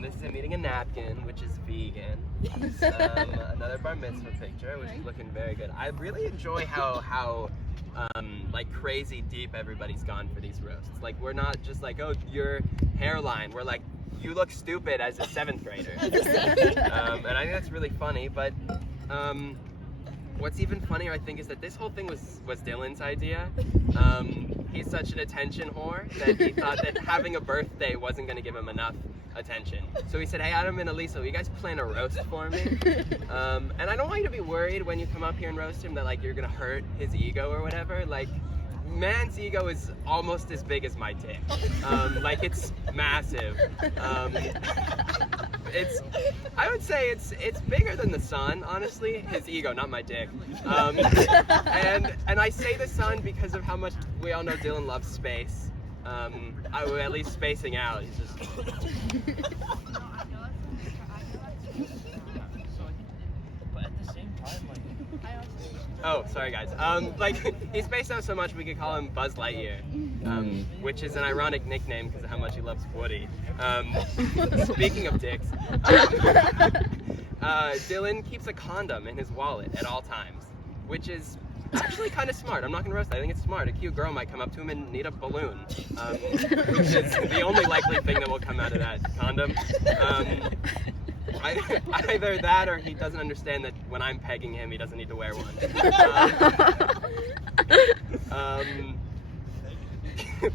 This is him eating a napkin, which is vegan. Another bar mitzvah picture, which is looking very good. I really enjoy how like crazy deep everybody's gone for these roasts. Like, we're not just like, oh, your hairline. We're like, you look stupid as a 7th grader. And I think that's really funny. But what's even funnier, I think, is that this whole thing was Dylan's idea. He's such an attention whore that he thought that having a birthday wasn't going to give him enough attention. So he said, hey, Adam and Elisa, will you guys plan a roast for me? And I don't want you to be worried when you come up here and roast him that like you're going to hurt his ego or whatever. Like, man's ego is almost as big as my dick. Like, it's massive. I would say it's bigger than the sun, honestly. His ego, not my dick. And I say the sun because of how much we all know Dylan loves space. At least spacing out. He's just. Oh, sorry guys. Like, he spaced out so much we could call him Buzz Lightyear, which is an ironic nickname because of how much he loves Woody. Speaking of dicks, Dylan keeps a condom in his wallet at all times, which is actually kind of smart. I'm not gonna roast it. I think it's smart. A cute girl might come up to him and need a balloon, which is the only likely thing that will come out of that condom. Either that or he doesn't understand that when I'm pegging him, he doesn't need to wear one.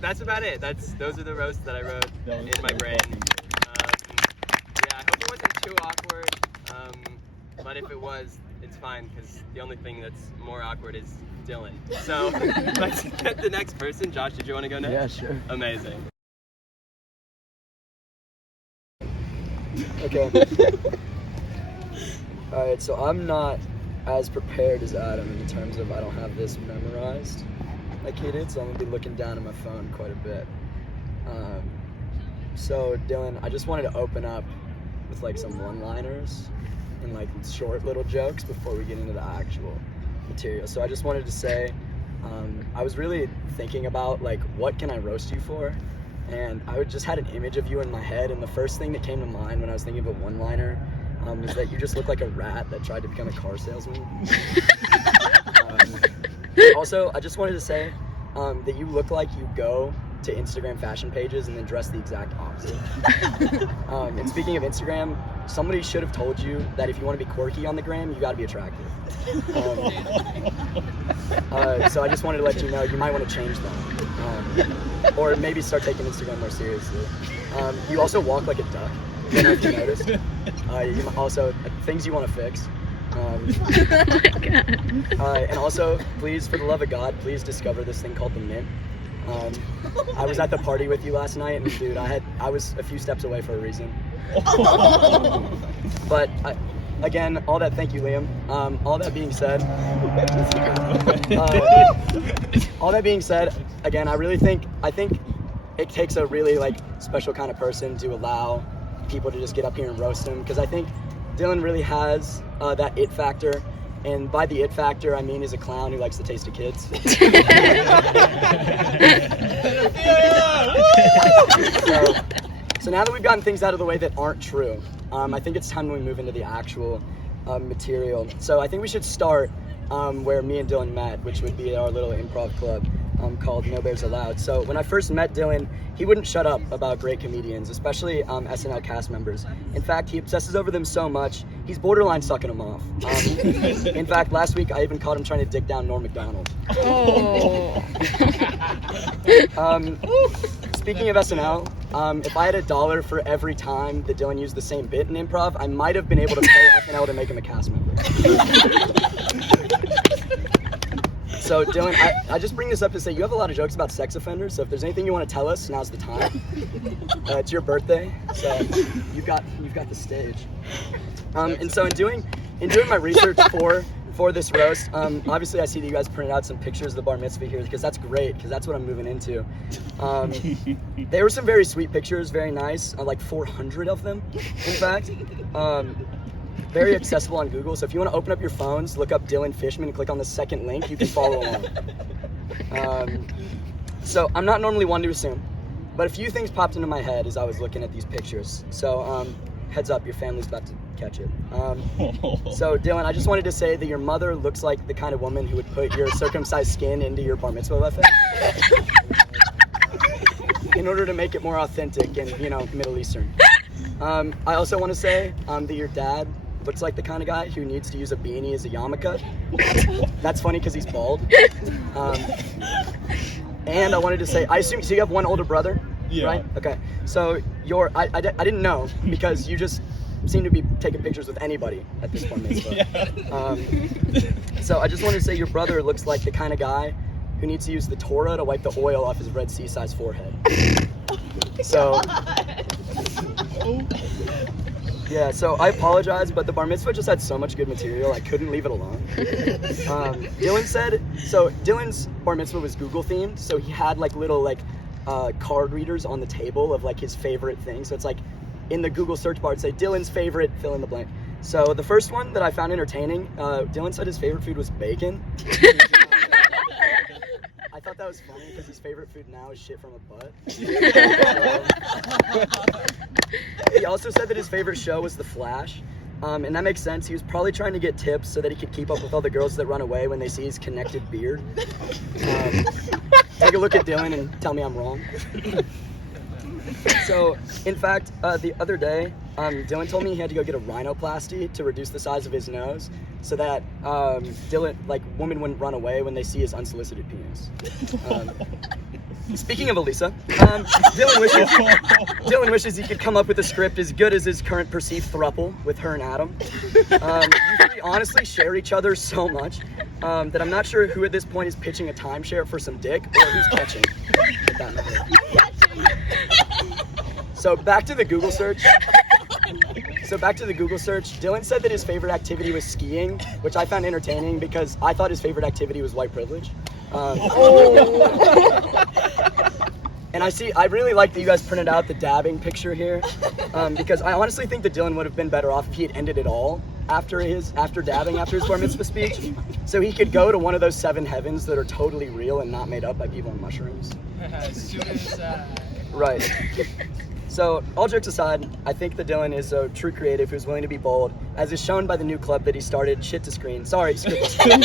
That's about it. Those are the roasts that I wrote in my brain. Yeah, I hope it wasn't too awkward, but if it was, it's fine, because the only thing that's more awkward is Dylan. So let's get the next person. Josh, did you want to go next? Yeah, sure. Amazing. Okay. Alright, so I'm not as prepared as Adam in terms of I don't have this memorized like he did, so I'm going to be looking down at my phone quite a bit. So Dylan, I just wanted to open up with like some one-liners and like short little jokes before we get into the actual material. So I just wanted to say, I was really thinking about like, what can I roast you for? And I just had an image of you in my head, and the first thing that came to mind when I was thinking of a one-liner was that you just look like a rat that tried to become a car salesman. Also, I just wanted to say that you look like you go to Instagram fashion pages and then dress the exact opposite. And speaking of Instagram, somebody should have told you that if you want to be quirky on the gram, you got to be attractive. So I just wanted to let you know you might want to change that. Or maybe start taking Instagram more seriously. You also walk like a duck. I don't know if you noticed. You also, things you want to fix. Oh my God. And also, please, for the love of God, please discover this thing called the Mint. I was at the party with you last night, and dude, I was a few steps away for a reason. But again, thank you, Liam. All that being said, again, I think it takes a really like special kind of person to allow people to just get up here and roast him, because I think Dylan really has that it factor. And by the it factor, I mean he's a clown who likes the taste of kids. So now that we've gotten things out of the way that aren't true, I think it's time we move into the actual material. So I think we should start where me and Dylan met, which would be our little improv club called No Bears Allowed. So when I first met Dylan, he wouldn't shut up about great comedians, especially SNL cast members. In fact, he obsesses over them so much, he's borderline sucking them off. In fact, last week I even caught him trying to dick down Norm Macdonald. Oh. Speaking of SNL, if I had $1 for every time that Dylan used the same bit in improv, I might have been able to pay SNL to make him a cast member. So Dylan, I just bring this up to say you have a lot of jokes about sex offenders, so if there's anything you want to tell us, now's the time. It's your birthday, so you've got the stage. And so in doing my research for this roast, obviously I see that you guys printed out some pictures of the bar mitzvah here, because that's great, because that's what I'm moving into. There were some very sweet pictures, very nice, like 400 of them, in fact. Very accessible on Google, so if you want to open up your phones, look up Dylan Fishman and click on the second link, you can follow along. So I'm not normally one to assume, But a few things popped into my head as I was looking at these pictures. So, heads up, your family's about to catch it. So, Dylan, I just wanted to say that your mother looks like the kind of woman who would put your circumcised skin into your bar mitzvah buffet in order to make it more authentic and, Middle Eastern. I also want to say that your dad looks like the kind of guy who needs to use a beanie as a yarmulke. That's funny because he's bald. And I wanted to say, I assume, so you have one older brother, right? Okay. So I didn't know because you just seem to be taking pictures with anybody at this point. So I just wanted to say your brother looks like the kind of guy who needs to use the Torah to wipe the oil off his Red Sea-sized forehead. So, yeah, so I apologize, but the bar mitzvah just had so much good material, I couldn't leave it alone. Dylan's bar mitzvah was Google themed, so he had like little card readers on the table of like his favorite things. So it's like in the Google search bar, it'd say Dylan's favorite, fill in the blank. So the first one that I found entertaining, Dylan said his favorite food was bacon. I thought that was funny because his favorite food now is shit from a butt. He also said that his favorite show was The Flash. And that makes sense. He was probably trying to get tips so that he could keep up with all the girls that run away when they see his connected beard. Take a look at Dylan and tell me I'm wrong. So, in fact, the other day, Dylan told me he had to go get a rhinoplasty to reduce the size of his nose so that women wouldn't run away when they see his unsolicited penis. Speaking of Elisa, Dylan wishes he could come up with a script as good as his current perceived throuple with her and Adam. You three honestly share each other so much that I'm not sure who at this point is pitching a timeshare for some dick or who's catching. If that matters. So back to the Google search. Dylan said that his favorite activity was skiing, which I found entertaining because I thought his favorite activity was white privilege. And I really like that you guys printed out the dabbing picture here, because I honestly think that Dylan would have been better off if he had ended it all after dabbing after his bar mitzvah speech, so he could go to one of those 7 heavens that are totally real and not made up by people on mushrooms. Right. So, all jokes aside, I think that Dylan is a true creative who's willing to be bold, as is shown by the new club that he started, Shit to Screen. Sorry, Script to Screen.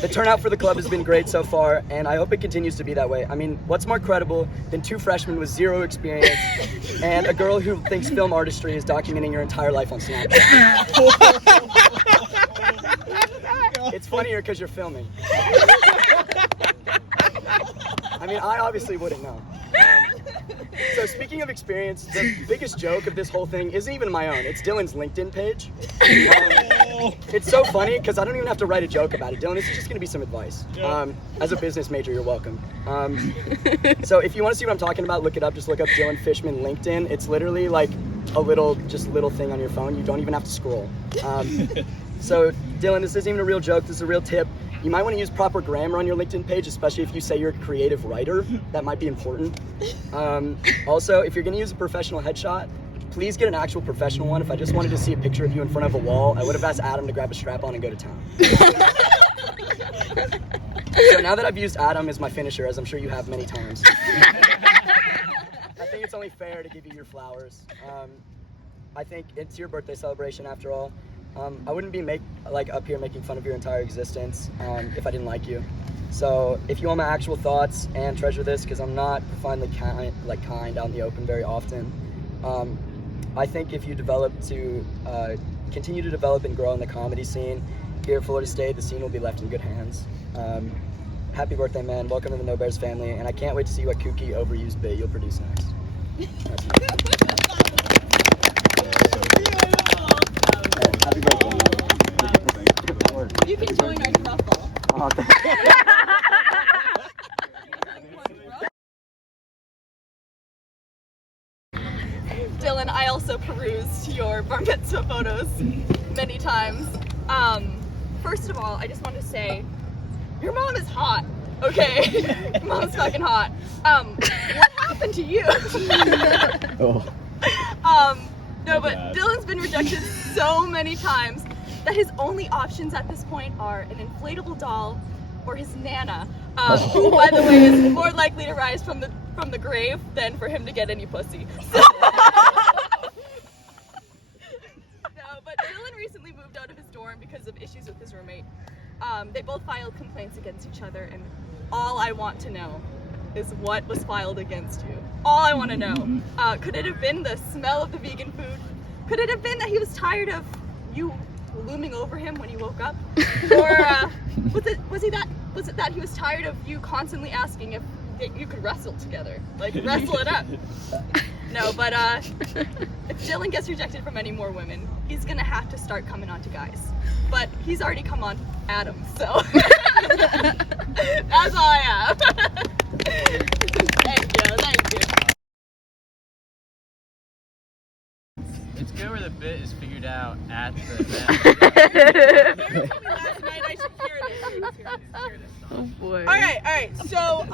The turnout for the club has been great so far, and I hope it continues to be that way. I mean, what's more credible than 2 freshmen with 0 experience and a girl who thinks film artistry is documenting your entire life on Snapchat? It's funnier because you're filming. I mean, I obviously wouldn't know. So speaking of experience, the biggest joke of this whole thing isn't even my own. It's Dylan's LinkedIn page. It's so funny because I don't even have to write a joke about it. Dylan, this is just going to be some advice. As a business major, you're welcome. So if you want to see what I'm talking about, look it up. Just look up Dylan Fishman LinkedIn. It's literally like a little thing on your phone. You don't even have to scroll. So Dylan, this isn't even a real joke. This is a real tip. You might want to use proper grammar on your LinkedIn page, especially if you say you're a creative writer. That might be important. Also, if you're going to use a professional headshot, please get an actual professional one. If I just wanted to see a picture of you in front of a wall, I would have asked Adam to grab a strap-on and go to town. So now that I've used Adam as my finisher, as I'm sure you have many times, I think it's only fair to give you your flowers. I think it's your birthday celebration after all. I wouldn't be up here making fun of your entire existence if I didn't like you. So if you want my actual thoughts, and treasure this because I'm not finally kind out in the open very often. I think if you continue to develop and grow in the comedy scene here at Florida State, the scene will be left in good hands. Happy birthday, man. Welcome to the No Bears family, and I can't wait to see what kooky, overused bit you'll produce next. That's me. Happy birthday. You can join our thruple. Oh, Dylan, I also perused your bar mitzvah photos many times. First of all, I just want to say, your mom is hot. Okay, your mom's fucking hot. What happened to you? No, but Dylan's been rejected so many times that his only options at this point are an inflatable doll or his nana, who, by the way, is more likely to rise from the from the grave than for him to get any pussy. No, but Dylan recently moved out of his dorm because of issues with his roommate. They both filed complaints against each other, and all I want to know is what was filed against you. All I want to know. Could it have been the smell of the vegan food? Could it have been that he was tired of you looming over him when he woke up? Or was it that he was tired of you constantly asking if you could wrestle together? Like, wrestle it up. No, but if Dylan gets rejected from any more women, he's gonna have to start coming on to guys. But he's already come on Adam, so that's all I have. Thank you. It's good where the bit is figured out at the event. Mary told me last night I should hear this. Oh boy. All right. So,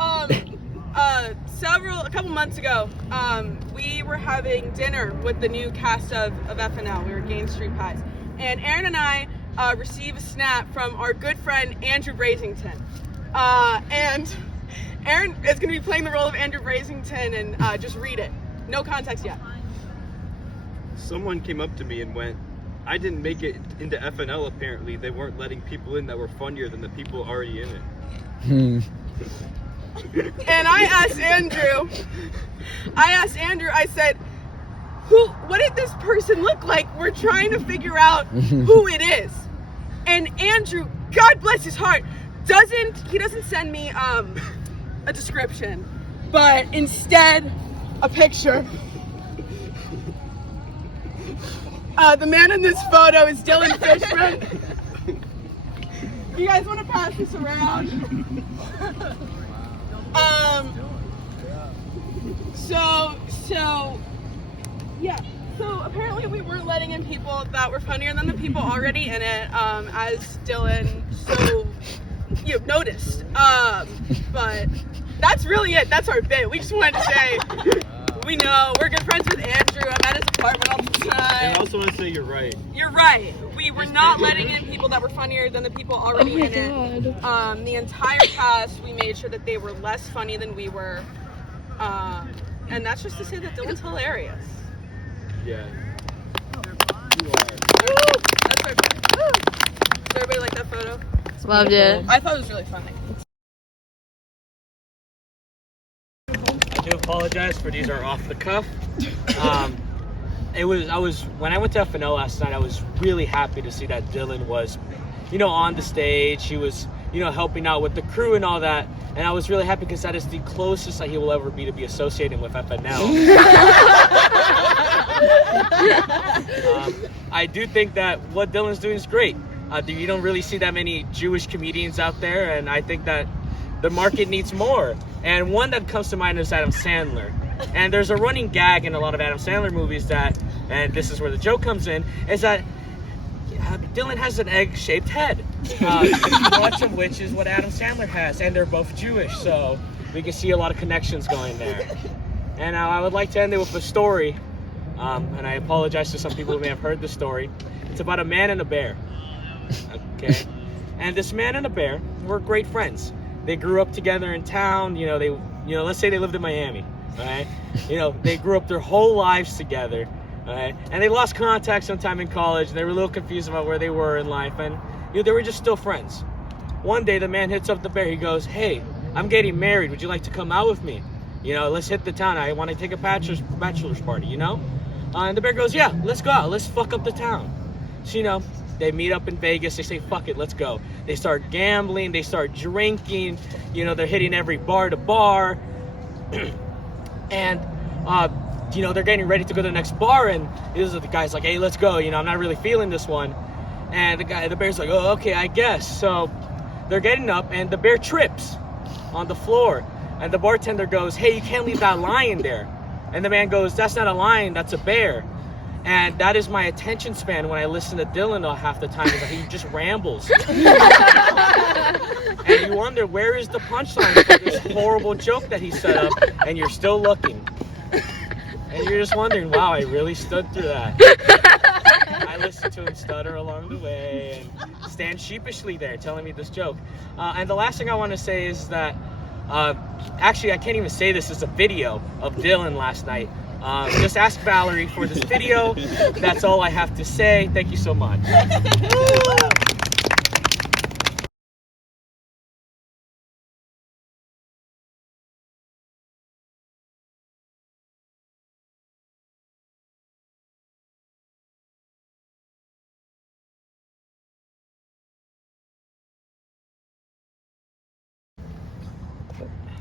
a couple months ago, we were having dinner with the new cast of FNL. We were Gain Street Pies, and Aaron and I received a snap from our good friend Andrew Brasington, and Aaron is going to be playing the role of Andrew Brasington, and just read it. No context yet. Someone came up to me and went, I didn't make it into FNL apparently. They weren't letting people in that were funnier than the people already in it. And I asked Andrew, I said, what did this person look like? We're trying to figure out who it is. And Andrew, God bless his heart, he doesn't send me a description, but instead a picture. The man in this photo is Dylan Fishman. You guys want to pass this around? So apparently we weren't letting in people that were funnier than the people already in it, as Dylan noticed. But that's really it. That's our bit. We just wanted to say, we know we're good friends with Andrew. I'm at his apartment all the time. And I also want to say you're right. You're right. We were not letting in people that were funnier than the people already in it. The entire cast, we made sure that they were less funny than we were. And that's just to say that Dylan's hilarious. Yeah. That's our bit. Does everybody like that photo? Loved it. I thought it was really funny. I do apologize for these are off the cuff. When I went to FNL last night, I was really happy to see that Dylan was, on the stage. He was, helping out with the crew and all that. And I was really happy because that is the closest that he will ever be to be associating with FNL. I do think that what Dylan's doing is great. You don't really see that many Jewish comedians out there, and I think that the market needs more. And one that comes to mind is Adam Sandler. And there's a running gag in a lot of Adam Sandler movies that, and this is where the joke comes in, is that Dylan has an egg-shaped head, much of which is what Adam Sandler has, and they're both Jewish, so we can see a lot of connections going there. And I would like to end it with a story, and I apologize to some people who may have heard the story. It's about a man and a bear, okay? And this man and a bear were great friends. They grew up together in town. Let's say they lived in Miami, right? They grew up their whole lives together, right? And they lost contact sometime in college. And they were a little confused about where they were in life, and they were just still friends. One day, the man hits up the bear. He goes, "Hey, I'm getting married. Would you like to come out with me? Let's hit the town. I want to take a bachelor's party. And the bear goes, "Yeah, let's go out. Let's fuck up the town." So, they meet up in Vegas. They say, "Fuck it, let's go." They start gambling. They start drinking. They're hitting every bar to bar. And, they're getting ready to go to the next bar. And the guy's like, "Hey, let's go. I'm not really feeling this one." And the bear's like, "Oh, okay, I guess." So they're getting up, and the bear trips on the floor. And the bartender goes, "Hey, you can't leave that lion there." And the man goes, "That's not a lion, that's a bear." And that is my attention span when I listen to Dylan half the time, is that he just rambles. And you wonder, where is the punchline for this horrible joke that he set up, and you're still looking. And you're just wondering, wow, I really stood through that. I listened to him stutter along the way and stand sheepishly there telling me this joke. And the last thing I want to say is that Actually, I can't even say this is a video of Dylan last night. Just ask Valerie for this video. That's all I have to say. Thank you so much.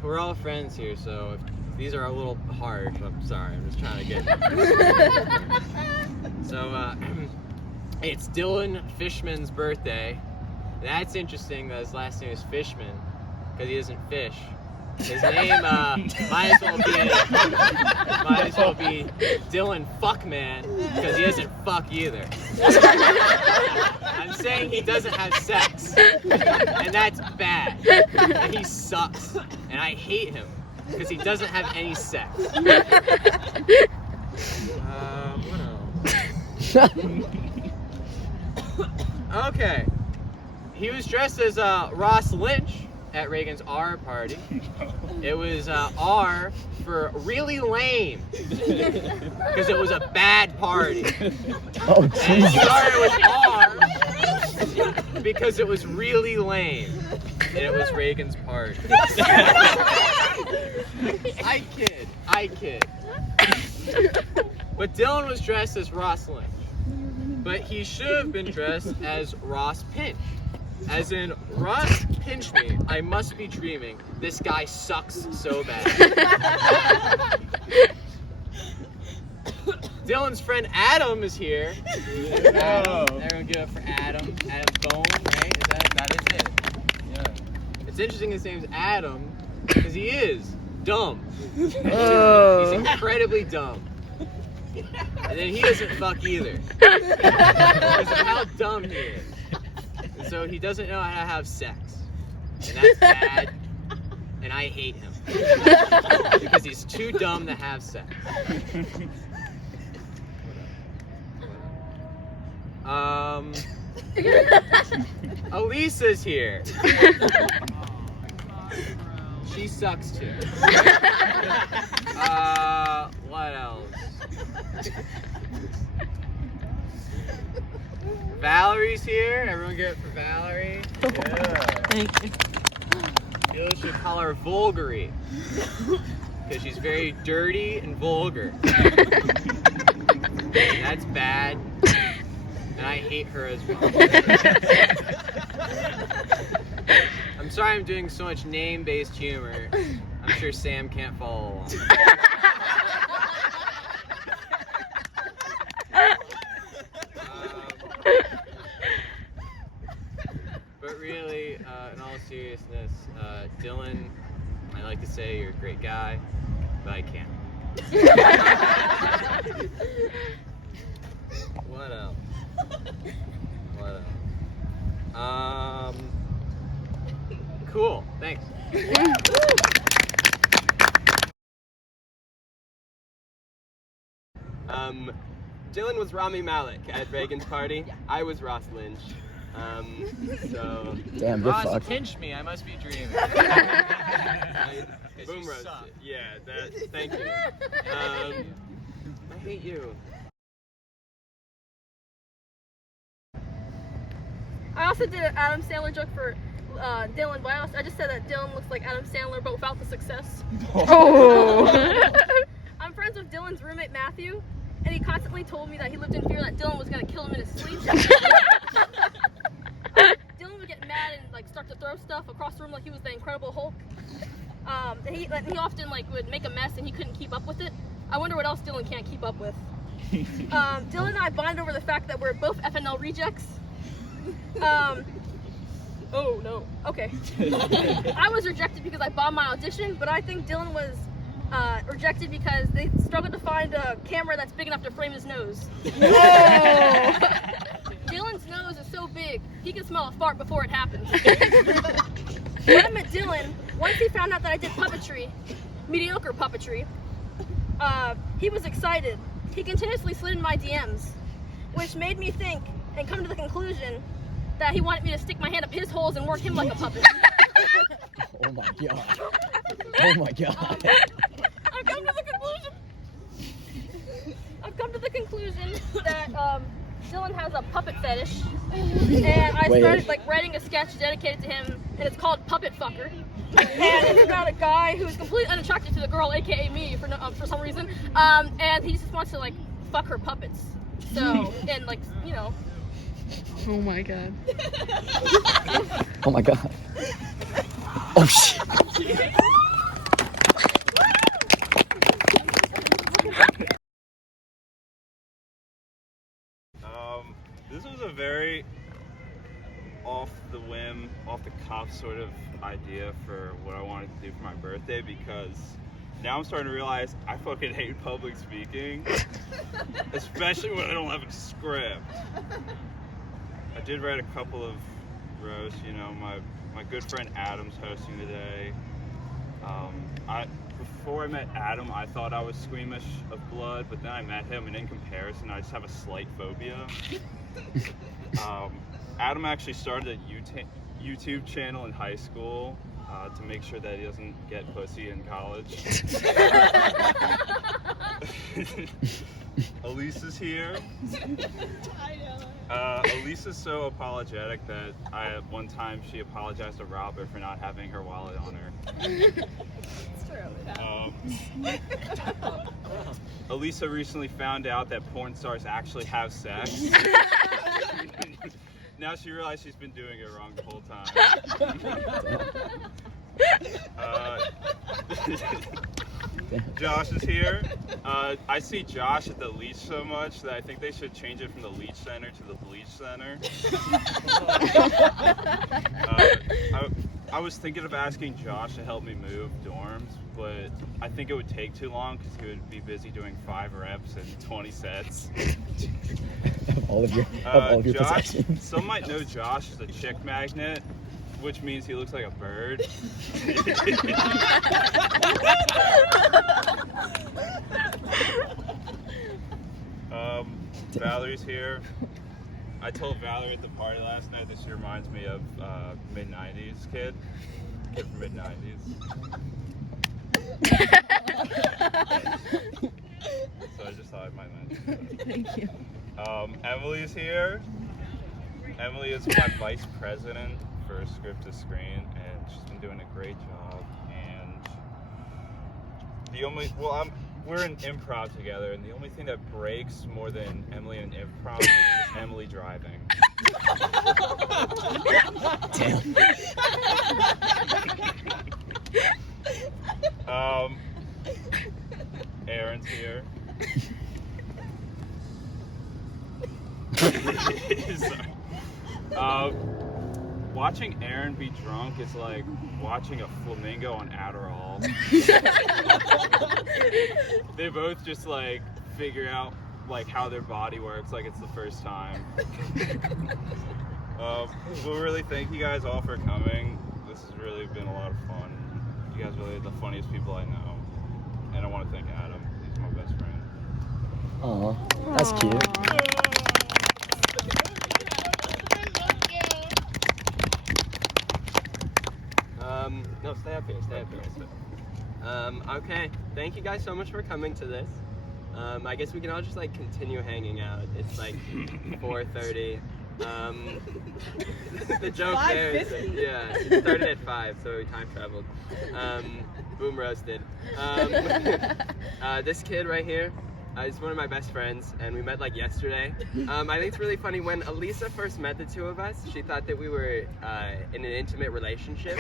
We're all friends here, so if these are a little harsh, I'm sorry. I'm just trying to get. So, it's Dylan Fishman's birthday. That's interesting that his last name is Fishman, because he doesn't fish. His name might as well be Dylan Fuckman, because he doesn't fuck either. I'm saying he doesn't have sex, and that's bad. And he sucks, and I hate him because he doesn't have any sex. What else? Okay, he was dressed as Ross Lynch at Reagan's R party. It was R for really lame, because it was a bad party. Oh, And it started with R because it was really lame, and it was Reagan's party. I kid. But Dylan was dressed as Ross Lynch, but he should have been dressed as Ross Pinch. As in, Ross pinched me. I must be dreaming. This guy sucks so bad. Dylan's friend Adam is here. Everyone give it for Adam. Adam Bone, right? That is it. Yeah. It's interesting his name's Adam because he is dumb. Oh. He's incredibly dumb. And then he doesn't fuck either. Because of how dumb he is. And so he doesn't know how to have sex. And that's bad. And I hate him. Because he's too dumb to have sex. Elisa's here. She sucks too. What else? Valerie's here. Everyone get it for Valerie. Yeah. Thank you. You should call her Vulgary. Because she's very dirty and vulgar. And that's bad. And I hate her as well. I'm sorry I'm doing so much name-based humor. I'm sure Sam can't follow along. But really, in all seriousness, Dylan, I like to say you're a great guy, but I can't. What else? What else? Cool, thanks. Dylan was Rami Malek at Reagan's party. I was Ross Lynch. So Damn, you're Ross fucked. pinched me. I must be dreaming. Boom roast. Yeah, thank you. I hate you. I also did an Adam Sandler joke for Dylan, but I just said that Dylan looks like Adam Sandler, but without the success. Oh. I'm friends with Dylan's roommate Matthew, and he constantly told me that he lived in fear that Dylan was gonna kill him in his sleep. Dylan would get mad and like start to throw stuff across the room like he was the Incredible Hulk. And he often like would make a mess and he couldn't keep up with it. I wonder what else Dylan can't keep up with. Dylan and I bonded over the fact that we're both FNL rejects. Oh no. Okay. I was rejected because I bombed my audition, but I think Dylan was rejected because they struggled to find a camera that's big enough to frame his nose. Dylan's nose is so big, he can smell a fart before it happens. When I met Dylan, once he found out that I did puppetry, mediocre puppetry, he was excited. He continuously slid in my DMs, which made me think and come to the conclusion that he wanted me to stick my hand up his holes and work him like a puppet. Oh my god. Oh my god. I've come to the conclusion that Dylan has a puppet fetish, and I started like writing a sketch dedicated to him, and it's called Puppet Fucker. And it's about a guy who's completely unattracted to the girl, aka me, for some reason, and he just wants to like fuck her puppets. So, and like, you know. Oh my god. Oh my god. Oh shit. This was a very off the whim, off the cuff sort of idea for what I wanted to do for my birthday, because now I'm starting to realize I fucking hate public speaking, especially when I don't have a script. I did write a couple of roasts, you know, my good friend Adam's hosting today. Before I met Adam, I thought I was squeamish of blood, but then I met him, and in comparison, I just have a slight phobia. Adam actually started a YouTube channel in high school to make sure that he doesn't get pussy in college. Elise is here. Elise is so apologetic that at one time she apologized to Robert for not having her wallet on her. It's true. Elisa recently found out that porn stars actually have sex. Now she realized she's been doing it wrong the whole time. Josh is here. I see Josh at the Leech so much that I think they should change it from the Leech Center to the Bleach Center. I was thinking of asking Josh to help me move dorms, but I think it would take too long because he would be busy doing 5 reps and 20 sets. Of all of your Josh, possessions. some might know Josh as a chick magnet, which means he looks like a bird. Valerie's here. I told Valerie at the party last night that she reminds me of mid-90s kid from mid-90s. So I just thought I might mention that. Thank you. Emily's here. Emily is my vice president for Script to Screen, and she's been doing a great job. And we're in improv together, and the only thing that breaks more than Emily in improv is Emily driving. Damn. Aaron's here. Sorry. Watching Aaron be drunk is like watching a flamingo on Adderall. They both just like figure out like how their body works like it's the first time. We'll really thank you guys all for coming. This has really been a lot of fun. You guys are really the funniest people I know. And I want to thank Adam. He's my best friend. Aw, that's cute. No, stay up here. Okay, thank you guys so much for coming to this. I guess we can all just like continue hanging out. It's like 4:30. The joke there is that, yeah, it started at 5, so we time traveled. Boom roasted. This kid right here is one of my best friends, and we met like yesterday. I think it's really funny, when Elisa first met the two of us, she thought that we were in an intimate relationship.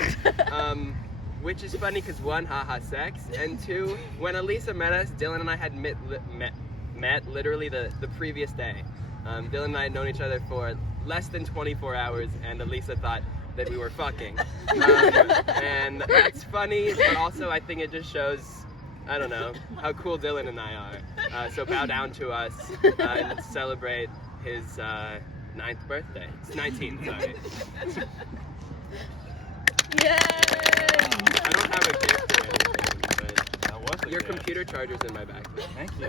Which is funny because 1, haha, sex, and 2, when Elisa met us, Dylan and I had met literally the previous day. Dylan and I had known each other for less than 24 hours, and Elisa thought that we were fucking. And that's funny, but also I think it just shows, I don't know, how cool Dylan and I are. So bow down to us and celebrate his 9th birthday. It's 19th, sorry. Yay! I don't have a gift or anything, but That was a your gift. computer charger's in my backpack. Thank you.